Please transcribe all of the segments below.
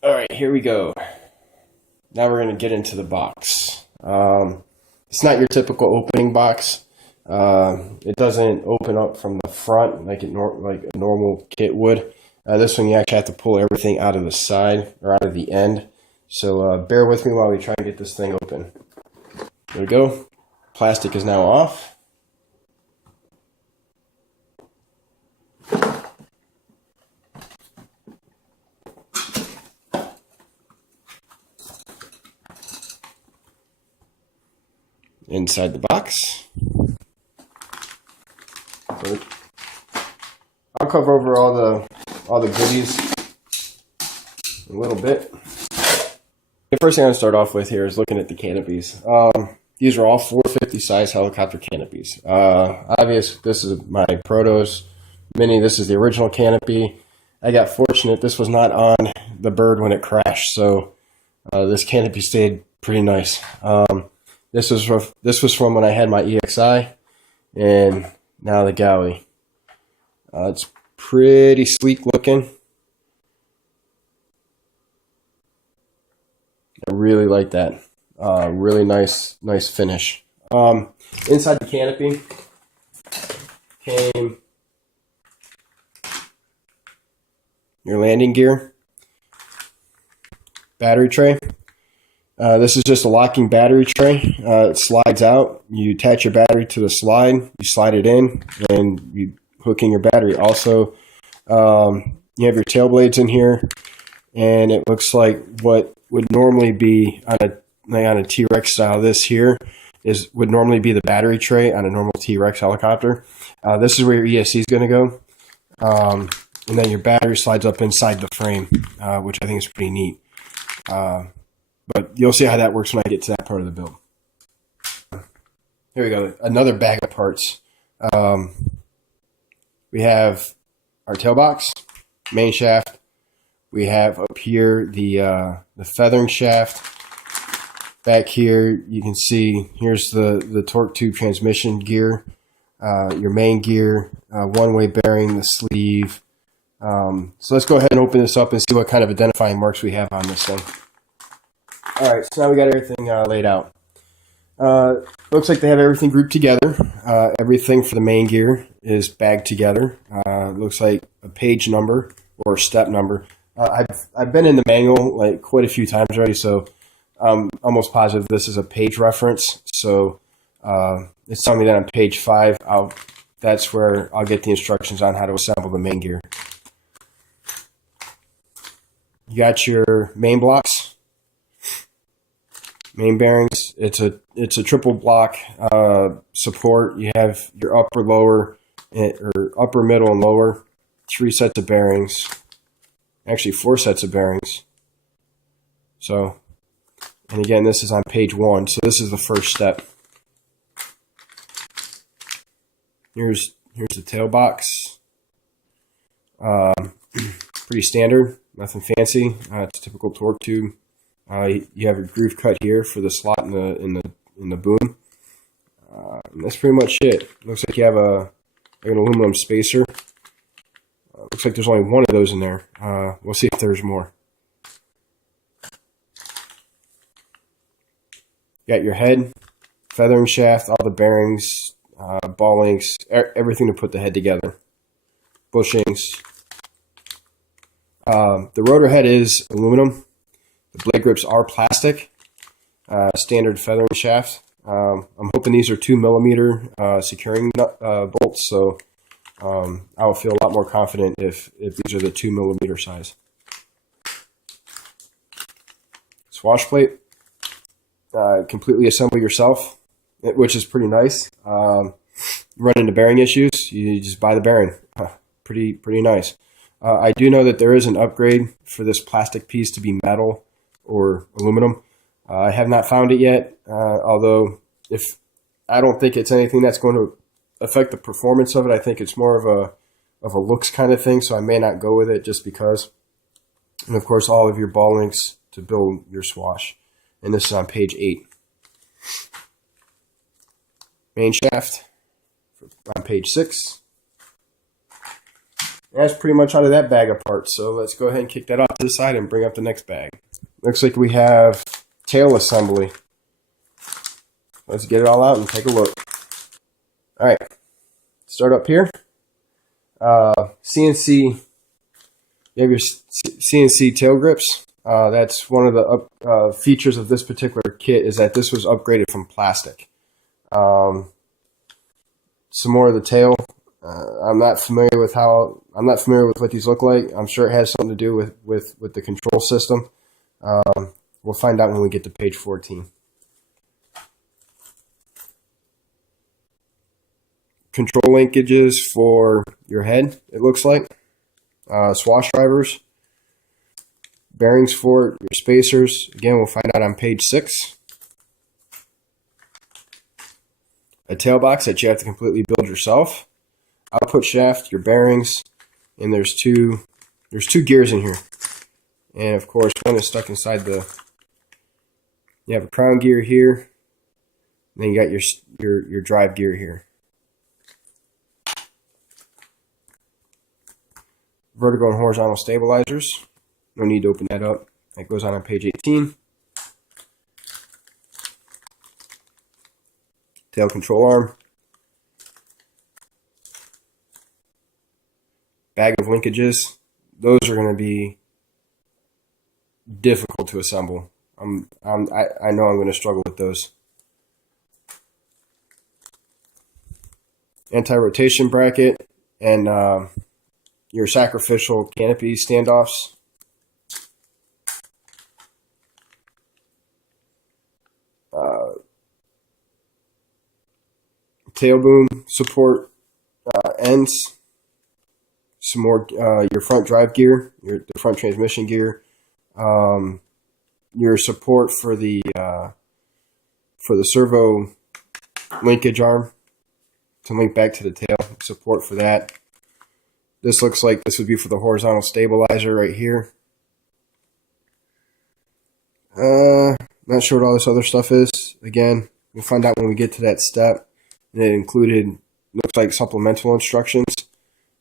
All right, here we go. Now we're going to get into the box. It's not your typical opening box. It doesn't open up from the front like like a normal kit would. This one you actually have to pull everything out of the side or out of the end. So bear with me while we try and get this thing open. There we go. Plastic is now off. Inside the box. So I'll cover over all the goodies a little bit. The first thing I'm going to start off with here is looking at the canopies. These are all 450 size helicopter canopies. Obvious, this is my Protos Mini. This is the original canopy. I got fortunate. This was not on the bird when it crashed, so this canopy stayed pretty nice. This was from when I had my EXI, and now the Gaui. It's pretty sleek looking. I really like that. Really nice finish. Inside the canopy came your landing gear, battery tray. This is just a locking battery tray. It slides out. You attach your battery to the slide. You slide it in, and you hook in your battery. Also, you have your tail blades in here, and it looks like what would normally be on a T-Rex style. This here would normally be the battery tray on a normal T-Rex helicopter. This is where your ESC is going to go, and then your battery slides up inside the frame, which I think is pretty neat. But you'll see how that works when I get to that part of the build. Here we go. Another bag of parts. We have our tail box, main shaft. We have up here the feathering shaft. Back here, you can see here's the torque tube transmission gear, your main gear, one-way bearing, the sleeve. So let's go ahead and open this up and see what kind of identifying marks we have on this thing. All right, so now we got everything laid out. Looks like they have everything grouped together. Everything for the main gear is bagged together. Looks like a page number or step number. I've been in the manual like quite a few times already, so I'm almost positive this is a page reference. So it's telling me that on page 5, that's where I'll get the instructions on how to assemble the main gear. You got your main blocks. Main bearings, it's a triple block support. You have your upper, lower, or upper, middle, and lower. 3 sets of bearings. Actually, 4 sets of bearings. So, and again, this is on page 1. So this is the first step. Here's the tail box. Pretty standard, nothing fancy. It's a typical torque tube. You have a groove cut here for the slot in the boom. And that's pretty much it. Looks like you have an aluminum spacer. Looks like there's only one of those in there. We'll see if there's more. You got your head, feathering shaft, all the bearings, ball links, everything to put the head together. Bushings. The rotor head is aluminum. The blade grips are plastic, standard feathering shaft. I'm hoping these are 2mm securing bolts, so I will feel a lot more confident if these are the 2mm size. Swash plate, completely assemble yourself, which is pretty nice. Run into bearing issues, you just buy the bearing. Pretty nice. I do know that there is an upgrade for this plastic piece to be metal or aluminum. I have not found it yet, although I don't think it's anything that's going to affect the performance of it. I think it's more of a looks kind of thing, so I may not go with it just because. And of course, all of your ball links to build your swash. And this is on page 8. Main shaft on page 6. That's pretty much out of that bag of parts. So let's go ahead and kick that off to the side and bring up the next bag. Looks like we have tail assembly. Let's get it all out and take a look. All right, start up here. CNC, you have your CNC tail grips. That's one of the features of this particular kit, is that this was upgraded from plastic. Some more of the tail. I'm not familiar with what these look like. I'm sure it has something to do with the control system. We'll find out when we get to page 14. Control linkages for your head, it looks like. Swash drivers. Bearings for your spacers. Again, we'll find out on page 6. A tail box that you have to completely build yourself. Output shaft, your bearings, and there's two gears in here. And of course, one is stuck inside you have a crown gear here, and then you got your drive gear here. Vertical and horizontal stabilizers. No need to open that up. That goes on page 18. Tail control arm. Bag of linkages. Those are going to be difficult to assemble. I know I'm going to struggle with those. Anti-rotation bracket and your sacrificial canopy standoffs. Tail boom support ends. Some more your front drive gear, the front transmission gear, your support for the servo linkage arm to link back to the tail. Support for that. This looks like this would be for the horizontal stabilizer right here. Not sure what all this other stuff is. Again, we'll find out when we get to that step. And it included, looks like, supplemental instructions.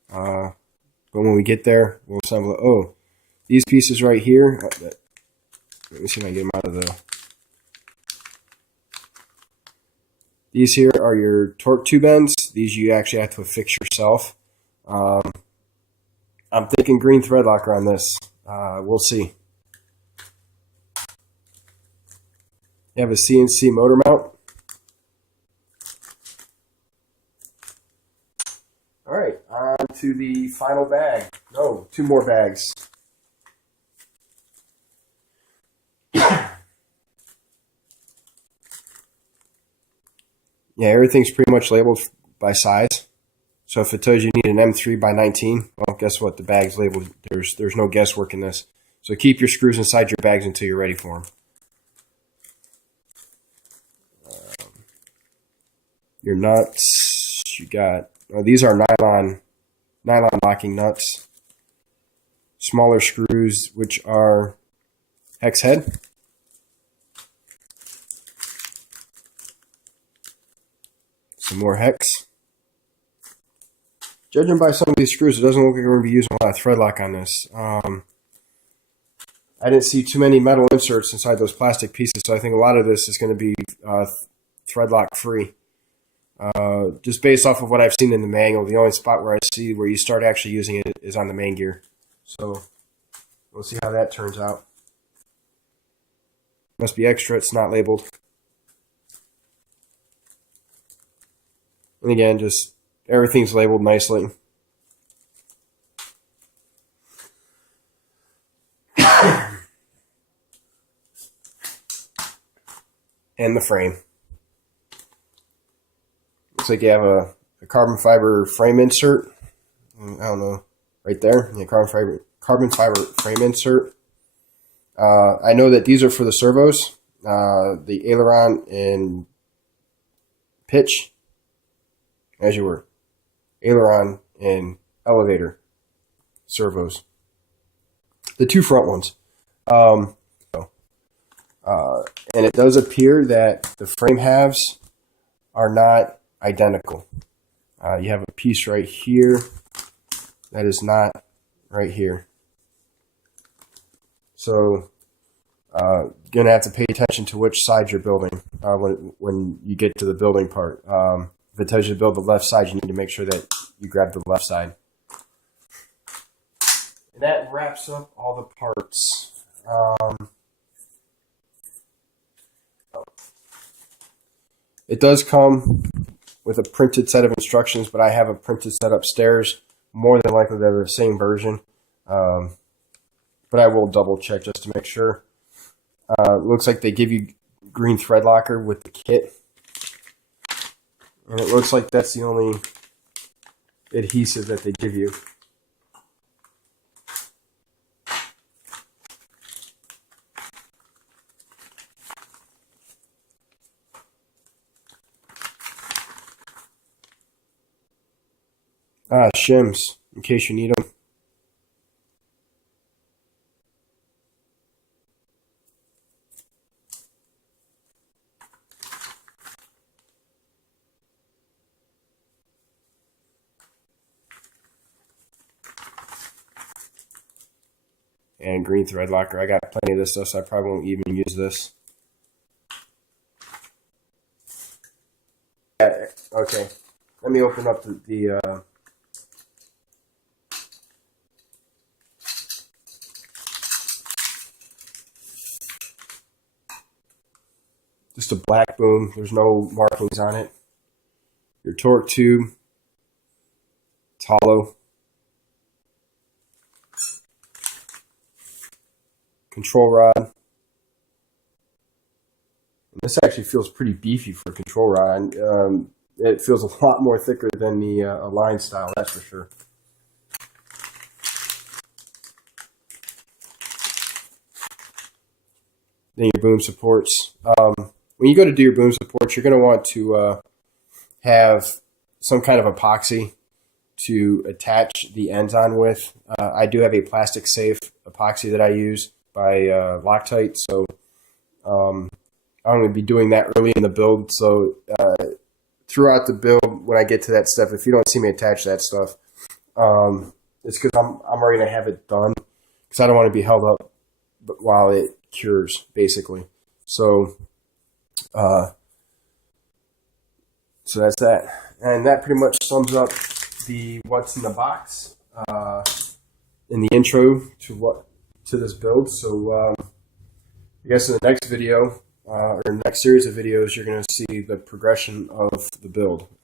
But when we get there, we'll assemble it. Oh, these pieces right here. Let me see if I can get them out of the... These here are your torque tube ends. These you actually have to affix yourself. I'm thinking green thread locker on this. We'll see. You have a CNC motor mount. All right, on to the final bag. No, 2 more bags. Yeah, everything's pretty much labeled by size. So if it tells you need an M3 by 19, well, guess what? The bag's labeled. There's no guesswork in this. So keep your screws inside your bags until you're ready for them. Your nuts, you got, these are nylon locking nuts. Smaller screws, which are hex head. Some more hex. Judging by some of these screws, it doesn't look like we're going to be using a lot of thread lock on this. I didn't see too many metal inserts inside those plastic pieces, so I think a lot of this is going to be thread lock free. Just based off of what I've seen in the manual, the only spot where I see where you start actually using it is on the main gear. So we'll see how that turns out. Must be extra, it's not labeled. And again, just everything's labeled nicely. And the frame. Looks like you have a carbon fiber frame insert. I don't know, right there. Yeah, carbon fiber frame insert. I know that these are for the servos, the aileron and pitch, as you were, aileron and elevator servos. The 2 front ones. And it does appear that the frame halves are not identical. You have a piece right here That is not right here. So gonna have to pay attention to which side you're building when you get to the building part. If it tells you to build the left side, you need to make sure that you grab the left side. And that wraps up all the parts. It does come with a printed set of instructions, but I have a printed set upstairs. More than likely they're the same version. But I will double check just to make sure. It looks like they give you green thread locker with the kit. And it looks like that's the only adhesive that they give you. Shims, in case you need them. And green thread locker. I got plenty of this stuff, so I probably won't even use this. Yeah, okay, let me open up the just a black boom. There's no markings on it. Your torque tube. It's hollow. Control rod. And this actually feels pretty beefy for a control rod. It feels a lot more thicker than the Align style, that's for sure. Then your boom supports. When you go to do your boom supports, you're going to want to have some kind of epoxy to attach the ends on with. I do have a plastic safe epoxy that I use by Loctite, so I'm going to be doing that early in the build. So throughout the build, when I get to that stuff, if you don't see me attach that stuff, it's because I'm already going to have it done, because I don't want to be held up while it cures, basically. So so that's that, and that pretty much sums up the what's in the box in the intro to this build. So I guess in the next video or next series of videos, you're going to see the progression of the build.